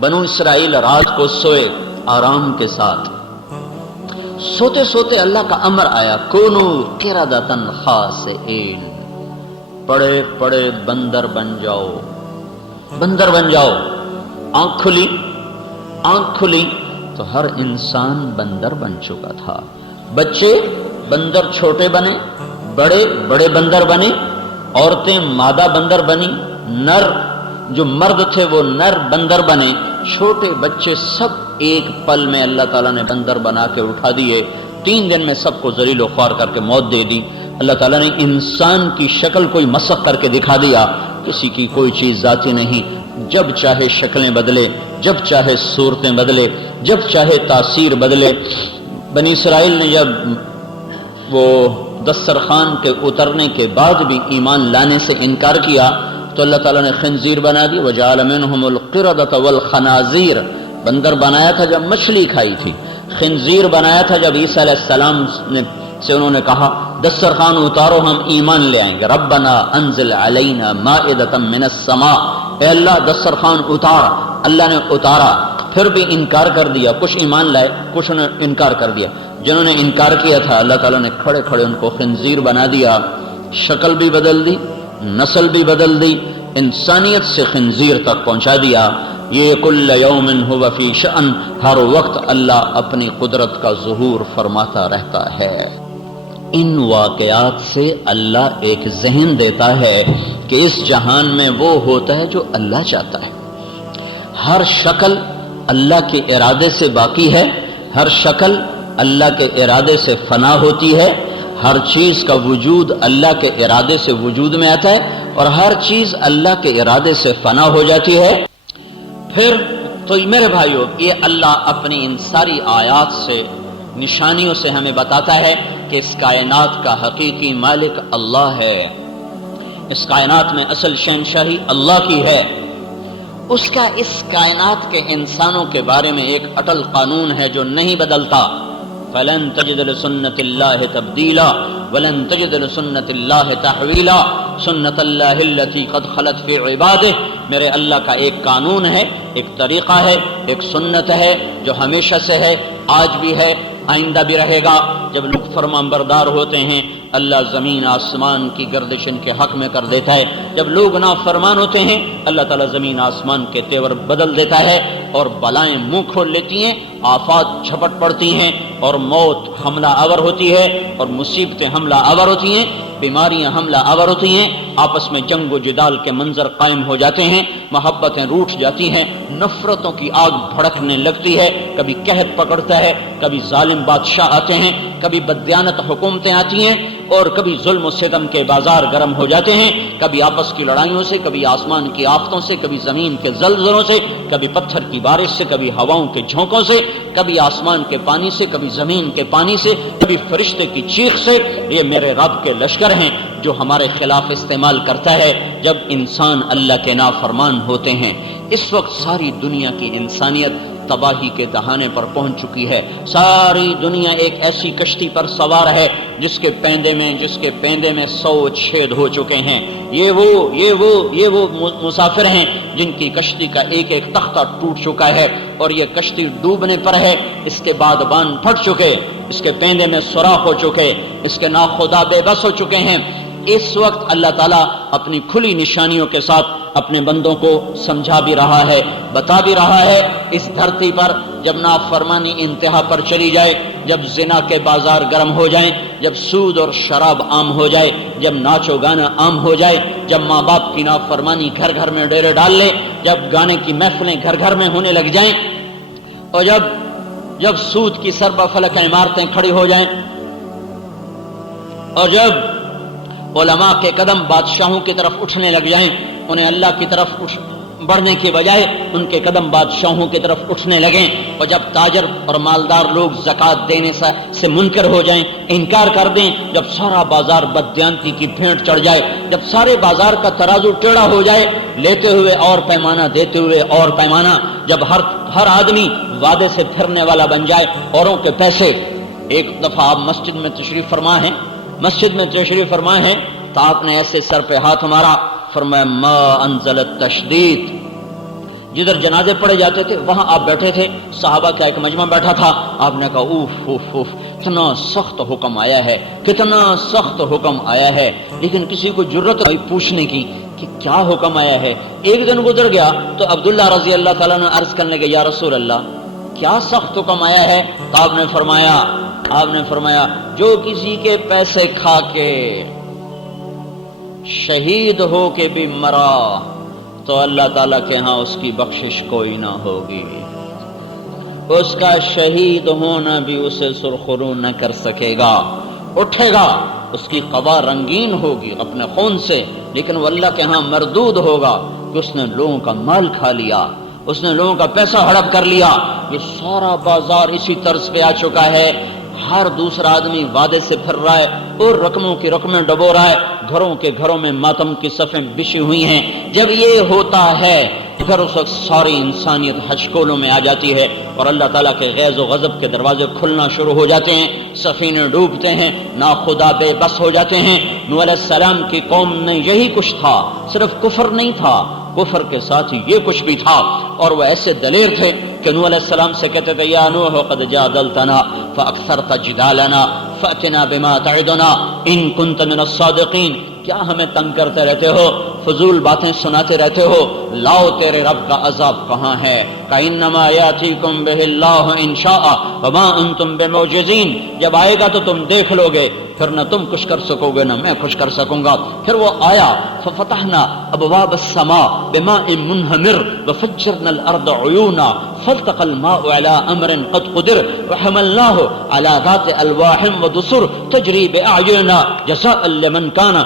بنو اسرائیل رات کو سوئے آرام کے ساتھ، سوتے سوتے اللہ کا امر آیا کونو قردۃ خاسئین، پڑے پڑے بندر بن جاؤ، بندر بن جاؤ۔ آنکھ کھلی تو ہر انسان بندر بن چکا تھا، بچے بندر چھوٹے بنے، بڑے بڑے بندر بنے، عورتیں مادہ بندر بنی، نر جو مرد تھے وہ نر بندر بنے، چھوٹے بچے سب ایک پل میں اللہ تعالیٰ نے بندر بنا کے اٹھا دیے، 3 دن میں سب کو ذلیل و خوار کر کے موت دے دی۔ اللہ تعالیٰ نے انسان کی شکل کوئی مسخ کر کے دکھا دیا، کسی کی کوئی چیز ذاتی نہیں، جب چاہے شکلیں بدلے، جب چاہے صورتیں بدلے، جب چاہے تاثیر بدلے۔ بنی اسرائیل نے جب وہ دسترخوان کے اترنے کے بعد بھی ایمان لانے سے انکار کیا تو اللہ تعالیٰ نے خنزیر بنا دی، وجعل منہم القردۃ والخنازیر، بندر بنایا تھا جب مچھلی کھائی تھی، خنزیر بنایا تھا جب عیسیٰ علیہ السلام سے انہوں نے کہا دسترخوان اتارو ہم ایمان لے آئیں گے، ربنا انزل علینا مائدۃ من السماء، اے اللہ دسترخوان اتار۔ اللہ نے اتارا، پھر بھی انکار کر دیا، کچھ ایمان لائے کچھ نے انکار کر دیا۔ جنہوں نے انکار کیا تھا اللہ تعالیٰ نے کھڑے کھڑے ان کو خنزیر بنا دیا، شکل بھی بدل دی، نسل بھی بدل دی، انسانیت سے خنزیر تک پہنچا دیا۔ یہ کل یوم هو فی شأن، ہر وقت اللہ اپنی قدرت کا ظہور فرماتا رہتا ہے۔ ان واقعات سے اللہ ایک ذہن دیتا ہے کہ اس جہان میں وہ ہوتا ہے جو اللہ چاہتا ہے۔ ہر شکل اللہ کے ارادے سے باقی ہے، ہر شکل اللہ کے ارادے سے فنا ہوتی ہے، ہر چیز کا وجود اللہ کے ارادے سے وجود میں آتا ہے اور ہر چیز اللہ کے ارادے سے فنا ہو جاتی ہے۔ پھر تو میرے بھائیو، یہ اللہ اپنی ان ساری آیات سے، نشانیوں سے ہمیں بتاتا ہے کہ اس کائنات کا حقیقی مالک اللہ ہے، اس کائنات میں اصل شہنشاہی اللہ کی ہے۔ اس کا اس کائنات کے انسانوں کے بارے میں ایک اٹل قانون ہے جو نہیں بدلتا، فَلَن تَجِدَ لِسُنَّةِ اللَّهِ تَبْدِيلًا وَلَن تَجِدَ لِسُنَّةِ اللَّهِ تَحْوِيلًا سُنَّةَ اللَّهِ الَّتِي قَدْ خَلَتْ فِي عِبَادِهِ، میرے اللہ کا ایک قانون ہے، ایک طریقہ ہے، ایک سنت ہے جو ہمیشہ سے ہے، آج بھی ہے، آئندہ بھی رہے گا۔ جب لوگ فرمانبردار ہوتے ہیں اللہ زمین آسمان کی گردش ان کے حق میں کر دیتا ہے، جب لوگ نافرمان ہوتے ہیں اللہ تعالیٰ زمین آسمان کے تیور بدل دیتا ہے اور بلائیں منہ کھول لیتی ہیں، آفات جھپٹ پڑتی ہیں اور موت حملہ آور ہوتی ہے اور مصیبتیں حملہ آور ہوتی ہیں، بیماریاں حملہ آور ہوتی ہیں، آپس میں جنگ و جدال کے منظر قائم ہو جاتے ہیں، محبتیں روٹھ جاتی ہیں، نفرتوں کی آگ بھڑکنے لگتی ہے، کبھی قحط پکڑتا ہے، کبھی ظالم بادشاہ آتے ہیں، کبھی بددیانت حکومتیں آتی ہیں اور کبھی ظلم و ستم کے بازار گرم ہو جاتے ہیں، کبھی آپس کی لڑائیوں سے، کبھی آسمان کی آفتوں سے، کبھی زمین کے زلزلوں سے، کبھی پتھر کی بارش سے، کبھی ہواؤں کے جھونکوں سے، کبھی آسمان کے پانی سے، کبھی زمین کے پانی سے، کبھی فرشتے کی چیخ سے۔ یہ میرے رب کے لشکر ہیں جو ہمارے خلاف استعمال کرتا ہے جب انسان اللہ کے نافرمان ہوتے ہیں۔ اس وقت ساری دنیا کی انسانیت تباہی کے دہانے پر پہنچ چکی ہے، ساری دنیا ایک ایسی کشتی پر سوار ہے جس کے پیندے میں 100 چھید ہو چکے ہیں۔ یہ وہ مسافر ہیں جن کی کشتی کا ایک ایک تختہ ٹوٹ چکا ہے اور یہ کشتی ڈوبنے پر ہے، اس کے بادبان پھٹ چکے، اس کے پیندے میں سوراخ ہو چکے، اس کے ناخدا بے بس ہو چکے ہیں۔ اس وقت اللہ تعالیٰ اپنی کھلی نشانیوں کے ساتھ اپنے بندوں کو سمجھا بھی رہا ہے، بتا بھی رہا ہے۔ اس دھرتی پر جب نافرمانی انتہا پر چلی جائے، جب زنا کے بازار گرم ہو جائیں، جب سود اور شراب عام ہو جائے، جب ناچ و گانا عام ہو جائے، جب ماں باپ کی نافرمانی گھر گھر میں ڈیرے ڈال لے، جب گانے کی محفلیں گھر گھر میں ہونے لگ جائیں اور جب سود کی سربہ فلک عمارتیں کھڑی ہو جائیں اور جب علماء کے قدم بادشاہوں کی طرف اٹھنے لگ جائیں، انہیں اللہ کی طرف بڑھنے کے بجائے ان کے قدم بادشاہوں کی طرف اٹھنے لگیں، اور جب تاجر اور مالدار لوگ زکوٰۃ دینے سے منکر ہو جائیں، انکار کر دیں، جب سارا بازار بددیانتی کی بھیڑ چڑھ جائے، جب سارے بازار کا ترازو ٹیڑھا ہو جائے، لیتے ہوئے اور پیمانہ، دیتے ہوئے اور پیمانہ، جب ہر آدمی وعدے سے پھرنے والا بن جائے، اوروں کے پیسے۔ ایک دفعہ آپ مسجد میں تشریف فرما ہے تو آپ نے ایسے سر پہ ہاتھ مارا، فرمایا ما انزل التشدید، جدھر جنازے پڑے جاتے تھے وہاں آپ بیٹھے تھے، صحابہ کا ایک مجمع بیٹھا تھا، آپ نے کہا اوف اوف اوف کتنا سخت حکم آیا ہے، کتنا سخت حکم آیا ہے، لیکن کسی کو جرت نہیں پوچھنے کی کہ کیا حکم آیا ہے۔ ایک دن گزر گیا تو عبداللہ رضی اللہ تعالیٰ نے عرض کرنے لگے یا رسول اللہ کیا سخت حکم آیا ہے؟ تو آپ نے فرمایا جو کسی کے پیسے کھا کے شہید ہو کے بھی مرا تو اللہ تعالیٰ کے ہاں اس کی بخشش کوئی نہ ہوگی، اس کا شہید ہونا بھی اسے سرخرو نہ کر سکے گا، اٹھے گا، اس کی قضا رنگین ہوگی اپنے خون سے، لیکن وہ اللہ کے ہاں مردود ہوگا کہ اس نے لوگوں کا مال کھا لیا، اس نے لوگوں کا پیسہ ہڑپ کر لیا۔ یہ سارا بازار اسی طرز پہ آ چکا ہے، ہر دوسرا آدمی وعدے سے پھر رہا ہے اور رقموں کی رقمیں ڈبو رہا ہے، گھروں کے گھروں میں ماتم کی صفیں بچھی ہوئی ہیں۔ جب یہ ہوتا ہے پھر اس وقت ساری انسانیت ہچکولوں میں آ جاتی ہے اور اللہ تعالیٰ کے غیظ و غضب کے دروازے کھلنا شروع ہو جاتے ہیں، سفینے ڈوبتے ہیں، ناخدا بے بس ہو جاتے ہیں۔ نوح علیہ السلام کی قوم میں یہی کچھ تھا، صرف کفر نہیں تھا، کفر کے ساتھ یہ کچھ بھی تھا، اور وہ ایسے دلیر تھے کہ نوح علیہ السلام سے کہتے تھے یا نوح قد جادلتنا فاکثرت جدالنا فأتنا بما تعدنا ان کنت من الصادقین، کیا ہمیں تنگ کرتے رہتے ہو، فضول باتیں سناتے رہتے ہو، لاؤ تیرے رب کا عذاب کہاں ہے؟ کإنما یاتیکم بہ اللہ ان شاء وما انتم بمعجزین، جب آئے گا تو تم دیکھ لو گے، پھر نہ تم کچھ کر سکو گے نہ میں کچھ کر سکوں گا۔ پھر وہ آیا ففتحنا ابواب السماء بماء منہمر وفجرنا الارض عیونا فالتقى الماء على امر قد قدر وحملناه على ذات الواح ودسر تجری باعیننا جزاء لمن کان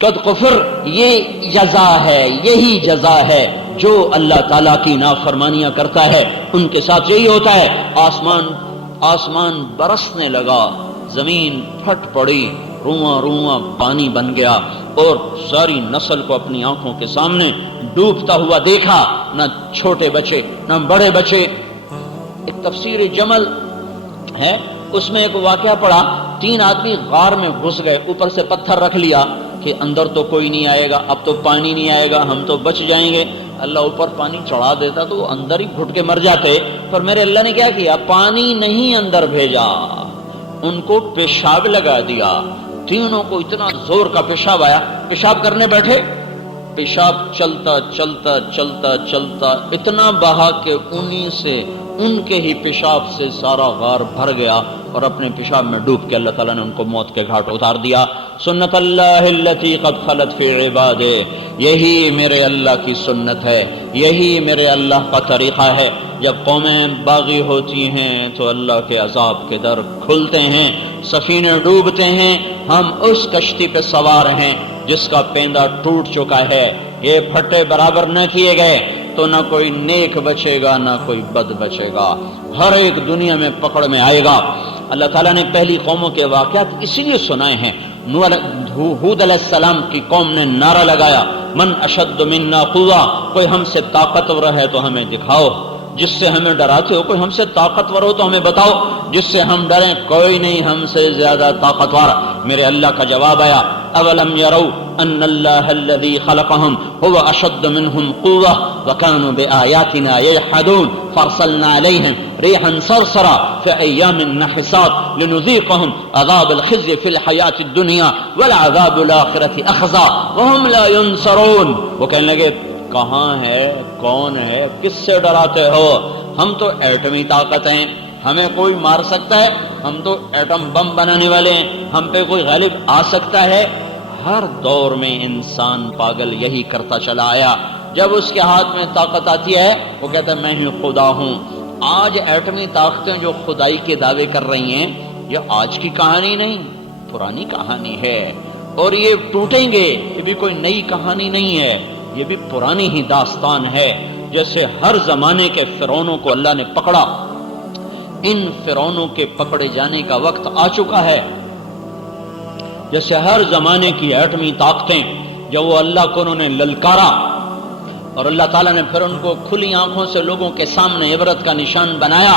قد غفر۔ یہ جزا ہے، یہی جزا ہے جو اللہ تعالیٰ کی نافرمانیاں کرتا ہے ان کے ساتھ یہی ہوتا ہے۔ آسمان برسنے لگا، زمین پھٹ پڑی، رواں رواں پانی بن گیا اور ساری نسل کو اپنی آنکھوں کے سامنے ڈوبتا ہوا دیکھا، نہ چھوٹے بچے نہ بڑے بچے۔ ایک تفسیر جمل ہے، اس میں ایک واقعہ پڑا، 3 آدمی غار میں گھس گئے، اوپر سے پتھر رکھ لیا کہ اندر تو کوئی نہیں آئے گا، اب تو پانی نہیں آئے گا، ہم تو بچ جائیں گے۔ اللہ اوپر پانی چڑھا دیتا تو وہ اندر ہی گھٹ کے مر جاتے، پر میرے اللہ نے کیا کیا، پانی نہیں اندر بھیجا، ان کو پیشاب لگا دیا۔ تینوں کو اتنا زور کا پیشاب آیا، پیشاب کرنے بیٹھے، پیشاب چلتا چلتا چلتا چلتا اتنا بہا کہ انہی سے، ان کے ہی پیشاب سے سارا غار بھر گیا اور اپنے پیشاب میں ڈوب کے اللہ تعالیٰ نے ان کو موت کے گھاٹ اتار دیا۔ سنت اللہ التی قد خلت فی عبادہ، یہی میرے اللہ کی سنت ہے، یہی میرے اللہ کا طریقہ ہے۔ جب قومیں باغی ہوتی ہیں تو اللہ کے عذاب کے در کھلتے ہیں، سفینے ڈوبتے ہیں، ہم اس کشتی پہ سوار ہیں جس کا پیندہ ٹوٹ چکا ہے، یہ پھٹے برابر نہ کیے گئے تو نہ کوئی نیک بچے گا نہ کوئی بد بچے گا، ہر ایک دنیا میں پکڑ میں آئے گا۔ اللہ تعالیٰ نے پہلی قوموں کے واقعات اسی لیے سنائے ہیں۔ ہود علیہ السلام کی قوم نے نعرہ لگایا من اشد منا قوہ، کوئی ہم سے طاقتور ہے تو ہمیں دکھاؤ، جس سے ہمیں ڈراتے ہو کوئی ہم سے طاقتور ہو تو ہمیں بتاؤ، جس سے ہم ڈریں کوئی نہیں ہم سے زیادہ طاقتور۔ میرے اللہ کا جواب آیا اولم یروا ان اللہ الذی خلقهم هو اشد منهم قوة وكانوا بآیاتنا یجحدون فارسلنا علیہم ریحا صرصرا فی ایام نحسات لنذیقهم عذاب الخزي فی الحیاة الدنیا والعذاب الآخرة اخزی وهم لا ینصرون۔ وہ کہنے لگے کہاں ہے، کون ہے، کس سے ڈراتے ہو، ہم تو ایٹمی طاقت ہیں، ہمیں کوئی مار سکتا ہے، ہم تو ایٹم بم بنانے والے ہیں، ہم پہ کوئی غالب آ سکتا ہے۔ ہر دور میں انسان پاگل یہی کرتا چلا آیا، جب اس کے ہاتھ میں طاقت آتی ہے وہ کہتا ہے میں ہی خدا ہوں۔ آج ایٹمی طاقتیں جو خدائی کے دعوے کر رہی ہیں یہ آج کی کہانی نہیں، پرانی کہانی ہے، اور یہ ٹوٹیں گے، یہ بھی کوئی نئی کہانی نہیں ہے، یہ بھی پرانی ہی داستان ہے۔ جیسے ہر زمانے کے فرعونوں کو اللہ نے پکڑا، ان فرعونوں کے پکڑے جانے کا وقت آ چکا ہے۔ جیسے ہر زمانے کی ایٹمی طاقتیں جو وہ اللہ کو انہوں نے للکارا اور اللہ تعالیٰ نے پھر ان کو کھلی آنکھوں سے لوگوں کے سامنے عبرت کا نشان بنایا،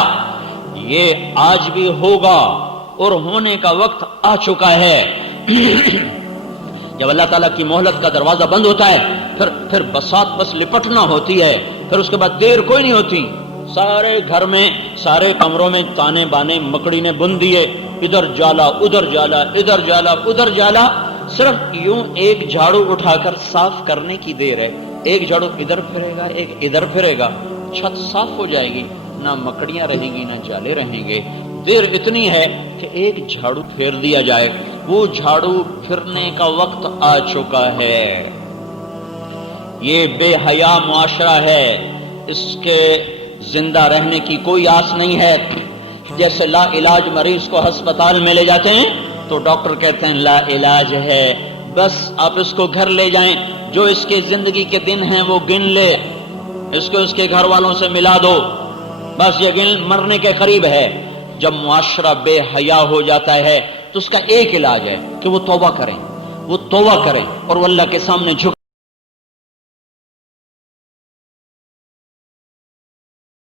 یہ آج بھی ہوگا اور ہونے کا وقت آ چکا ہے۔ جب اللہ تعالیٰ کی مہلت کا دروازہ بند ہوتا ہے پھر بساط بس لپٹنا ہوتی ہے، پھر اس کے بعد دیر کوئی نہیں ہوتی، سارے گھر میں سارے کمروں میں تانے بانے مکڑی نے بن دیے، ادھر جالا ادھر جالا ادھر جالا ادھر جالا، صرف یوں ایک جھاڑو اٹھا کر صاف کرنے کی دیر ہے، ایک جھاڑو ادھر پھرے گا ایک ادھر پھرے گا، چھت صاف ہو جائے گی، نہ مکڑیاں رہیں گی نہ جالے رہیں گے۔ دیر اتنی ہے کہ ایک جھاڑو پھیر دیا جائے، وہ جھاڑو پھرنے کا وقت آ چکا ہے۔ یہ بے حیا معاشرہ ہے، اس کے زندہ رہنے کی کوئی آس نہیں ہے۔ جیسے لا علاج مریض کو ہسپتال میں لے جاتے ہیں تو ڈاکٹر کہتے ہیں لا علاج ہے، بس آپ اس کو گھر لے جائیں، جو اس کے زندگی کے دن ہیں وہ گن لے، اس کو اس کے گھر والوں سے ملا دو، بس یہ مرنے کے قریب ہے۔ جب معاشرہ بے حیا ہو جاتا ہے تو اس کا ایک علاج ہے کہ وہ توبہ کریں، وہ توبہ کریں اور وہ اللہ کے سامنے جھک